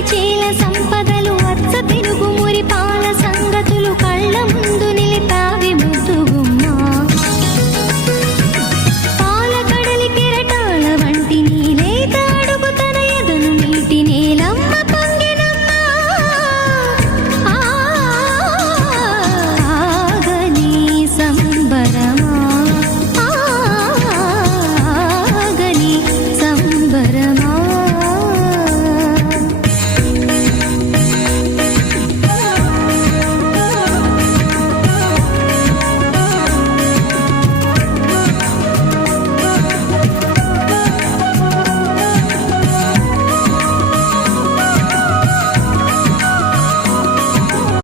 విరిచేల